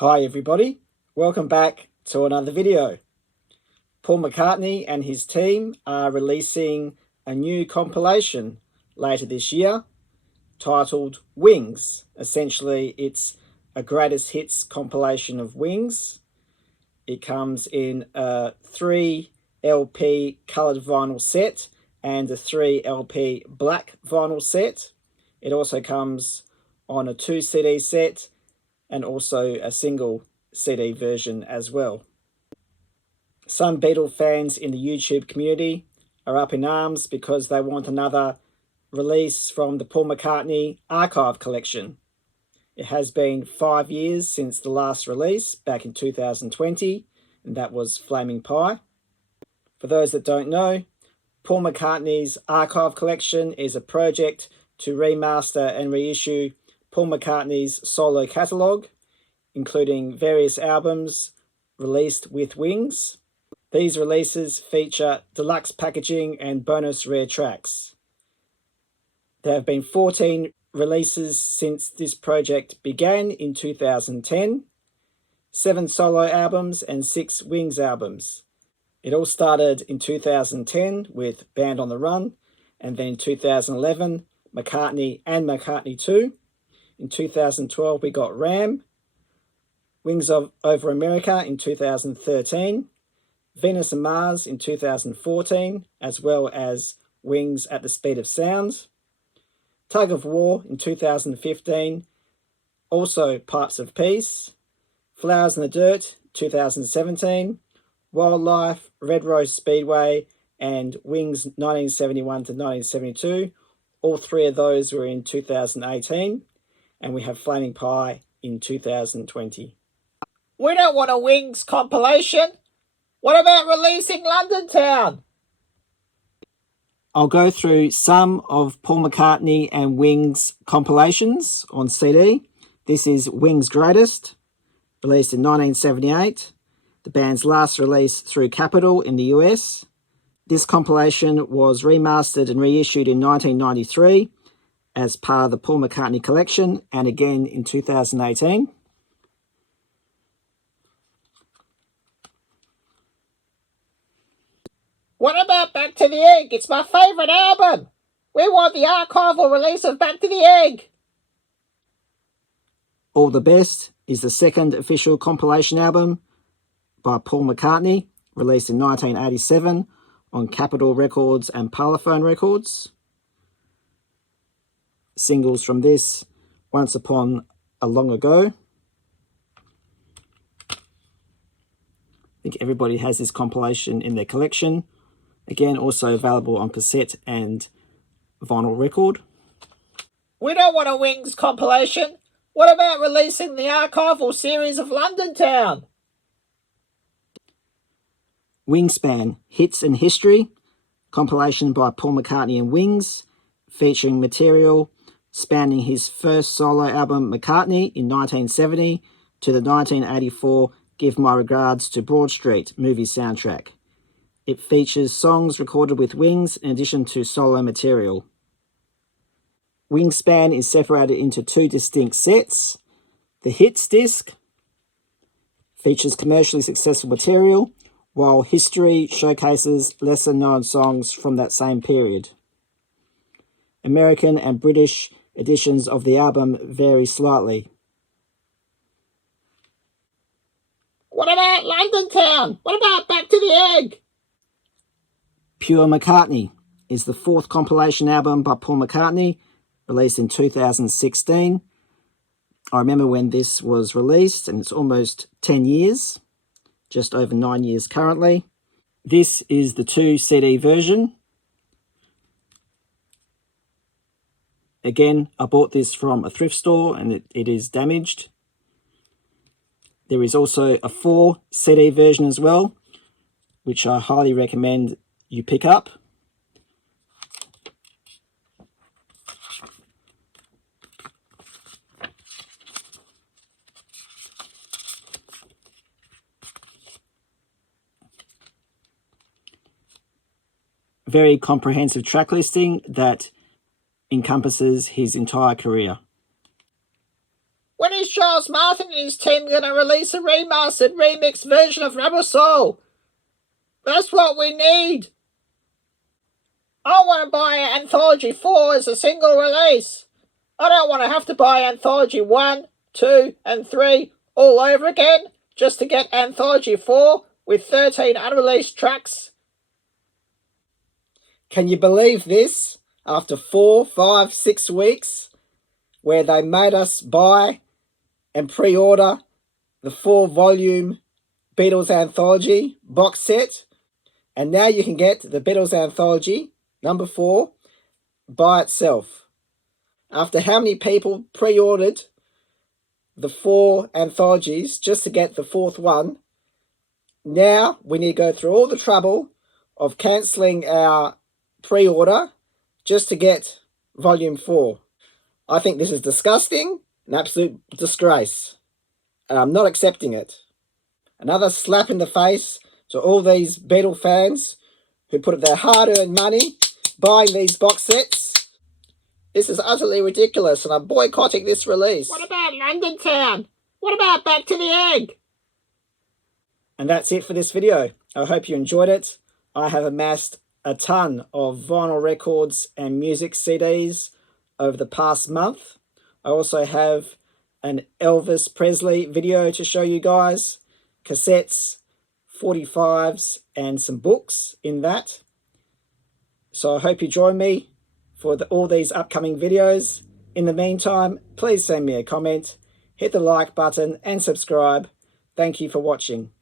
Hi everybody, welcome back to another video. Paul McCartney and his team are releasing a new compilation later this year titled Wings. Essentially, it's a greatest hits compilation of Wings. It comes in a 3 LP coloured vinyl set and a 3 LP black vinyl set. It also comes on a 2 CD set and also a single CD version as well. Some Beatles fans in the YouTube community are up in arms because they want another release from the Paul McCartney archive collection. It has been 5 years since the last release back in 2020, and that was Flaming Pie. For those that don't know, Paul McCartney's archive collection is a project to remaster and reissue Paul McCartney's solo catalogue, including various albums released with Wings. These releases feature deluxe packaging and bonus rare tracks. There have been 14 releases since this project began in 2010, 7 solo albums and 6 Wings albums. It all started in 2010 with Band on the Run, and then in 2011, McCartney and McCartney 2. In 2012, we got Ram, Wings Over America in 2013, Venus and Mars in 2014, as well as Wings at the Speed of Sound, Tug of War in 2015, also Pipes of Peace, Flowers in the Dirt 2017, Wildlife, Red Rose Speedway, and Wings 1971 to 1972. All 3 of those were in 2018, and we have Flaming Pie in 2020. We don't want a Wings compilation. What about releasing London Town? I'll go through some of Paul McCartney and Wings compilations on CD. This is Wings Greatest, released in 1978, the band's last release through Capitol in the US. This compilation was remastered and reissued in 1993 as part of the Paul McCartney collection, and again in 2018. What about Back to the Egg? It's my favourite album. We want the archival release of Back to the Egg. All the Best is the second official compilation album by Paul McCartney, released in 1987 on Capitol Records and Parlophone Records. Singles from this: Once Upon a Long Ago. I think everybody has this compilation in their collection. Again, also available on cassette and vinyl record. We don't want a Wings compilation. What about releasing the archival series of London Town? Wingspan, Hits and History, compilation by Paul McCartney and Wings, featuring material spanning his first solo album McCartney in 1970 to the 1984 Give My Regards to Broad Street movie soundtrack. It features songs recorded with Wings in addition to solo material. Wingspan is separated into 2 distinct sets. The Hits disc features commercially successful material, while History showcases lesser known songs from that same period. American and British editions of the album vary slightly. What about London Town? What about Back to the Egg? Pure McCartney is the 4th compilation album by Paul McCartney, released in 2016. I remember when this was released, and it's almost 10 years, just over 9 years currently. This is the 2 CD version. Again, I bought this from a thrift store and it is damaged. There is also a 4 CD version as well, which I highly recommend you pick up. Very comprehensive track listing that encompasses his entire career. When is is Charles Martin and his team going to release a remastered, remixed version of Rubber Soul? That's what we need. I want to buy Anthology 4 as a single release. I don't want to have to buy Anthology 1, 2 and 3 all over again just to get Anthology 4 with 13 unreleased tracks. Can you believe this? After 4, 5, 6 weeks where they made us buy and pre-order the 4-volume Beatles Anthology box set, and now you can get the Beatles Anthology number 4 by itself. After how many people pre-ordered the 4 anthologies just to get the 4th one, now we need to go through all the trouble of cancelling our pre-order just to get volume 4. I think this is disgusting, an absolute disgrace, and I'm not accepting it. Another slap in the face to all these Beatle fans who put their hard-earned money buying these box sets. This is utterly ridiculous, and I'm boycotting this release. What about London Town? What about Back to the Egg? And that's it for this video. I hope you enjoyed it. I have amassed a ton of vinyl records and music CDs over the past month. I also have an Elvis Presley video to show you guys, cassettes, 45s, and some books in that. So I hope you join me for all these upcoming videos. In the meantime, please send me a comment, hit the like button and subscribe. Thank you for watching.